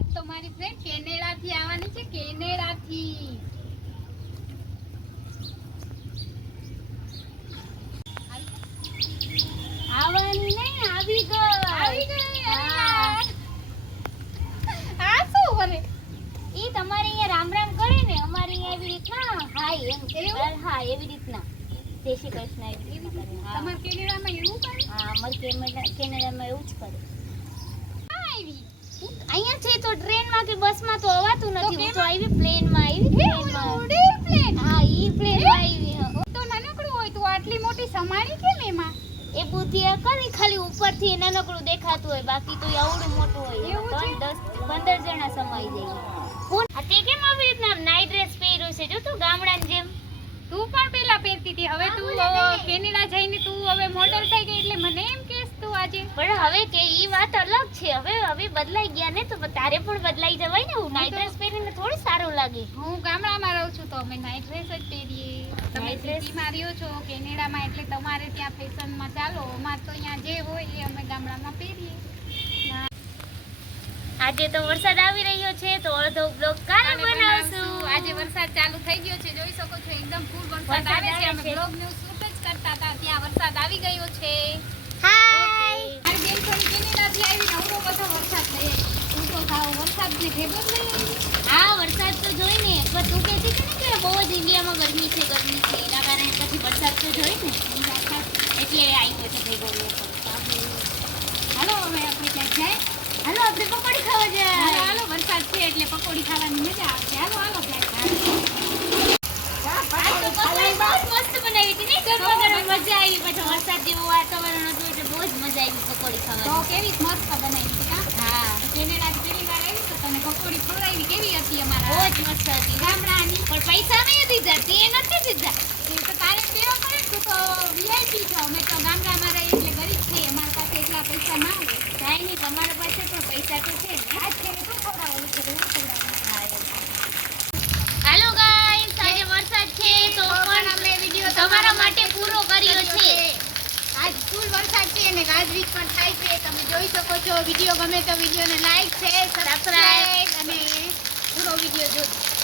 આજ તો મારી ફ્રેન્ડ કેનેડા થી આવવાની છે, કેનેડા થી. આવવાની નહીં, આવી ગઈ. આવી ગઈ. હા. આ શું બોલે? ઈ તમારે અહીંયા રામ રામ કરે ને, અમારે અહીંયા એવી રીતના હાય એમ એવું? હા એવી રીતના જય શ્રી કૃષ્ણ એવી રીતના કરે. હા. તમારે કેનેડામાં એવું કરે? હા અમારે કેનેડામાં એવું જ કરે. આ આવી. અહીંયા છે તો ટ્રેનમાં કે બસમાં તો અવાતું નથી. હું તો કેમાં? આવી પ્લેનમાં આવી પ્લેનમાં. ઉડી પ્લેન. હા ઈ પ્લેનમાં આવી. તો નાનકડું હોય તો આટલી મોટી સમાણી કેમ એમાં? એ બુદ્ધિ કરી ખાલી ઉપરથી નાનકડું દેખાતું હોય, બાકી તો આવડું મોટું હોય. એવું છે? 10-15 જણા સમાઈ જાય. આ તે કેમ આવી રીતના નાઈટ ડ્રેસ પહેર્યો છે? જો તું ગામડાની જેમ. તું પણ પેલા પહેરતી હતી, હવે તું કેનેડા જઈને તું હવે મોડલ થઈ ગઈ એટલે મને એમ કહેશ તું આજે. પણ હવે કે ઈ વાત અલગ છે. હવે બદલાઈ ગયા ને, તો તારે પણ બદલાઈ જવાય ને. હું નાઈટ ડ્રેસ પહેરીને થોડી સારું લાગે. હું ગામડામાં રહું છું તો અમે નાઈટ ડ્રેસ જ પહેરીએ. તમે Night dress? સિટીમાં રહ્યો છો કેનેડામાં એટલે તમારે ત્યાં ફેશનમાં ચાલો. અમારે તો અહીંયા જે હોય એ અમે ગામડામાં પહેરીએ. આજે તો વરસાદ આવી રહ્યો છે તો અડધો બ્લોગ કાલે બનાવશું. આજે વરસાદ ચાલુ થઈ ગયો છે, જોઈ શકો છો એકદમ ફૂલ વરસાદ વરસાદ આવે છે. આવે અમે છે. બ્લોગ નું શૂટ જ કરતા હતા, ત્યાં વરસાદ આવી ગયો છે. હાય. મારી બેનપણી કેનેડાથી આવીને આવડો બધો વરસાદ લઈ આવી. હું તો સાવ વરસાદને ભેગો જ લઈ આવી. હા વરસાદ તો જોઈને, પણ તું કહેતી હતી ને કે બહુ જ ઇન્ડિયામાં ગરમી છે એના કારણે પછી વરસાદ તો જોઈ ને, એટલે આવ્યો છે ભેગો. હાલો હવે આપણે ક્યાંક જાય. હાલો આપણે પકોડી ખાવા હાલો જાય. હાલો, વરસાદ છે એટલે પકોડી ખાવાની મજા આવશે. હાલો હાલો ક્યાંક. આ તો પકોડી બહુ જ મસ્ત બનાવી હતી ને, ગરમા ગરમ મજા આવી. પછી વરસાદ જેવું વાતાવરણ હતું એટલે બહુ જ મજા આવી પકોડી તો ખાવાની. કેવી મસ્ત બનાવી હતી કાં? હા કેનેડાથી પહેલી વાર આવી તો તને પકોડી ખવડાવી કેવી હતી અમારા? બહુ જ મસ્ત હતી. ગામડાની. પણ પૈસા નહીં દીધા, તે નથી દીધા. એ તો તારે દેવા પડે ને, તું તો VIP છો. અમે તો ગામડામાં રહીએ એટલે ગરીબ છીએ, અમારા પાસે એટલા પૈસા ના હોય. કાંઈ નહીં, તમારા પાસે પણ પૈસા તો છે ને. આજ ખેરે તો ખવડાવવું છે, તો હું ખવડાવું. હાલો ગાઈસ, આજે વરસાદ છે તો પણ અમે વિડીયો તમારા માટે પૂરો કર્યો છે. આજ ફૂલ વરસાદ છે અને ગાજવીજ પણ થાય છે. તમે જોઈ શકો છો. વિડીયો ગમે તો વિડીયોને લાઈક છે, સબસ્ક્રાઇબ અને પૂરો વિડીયો જોજો.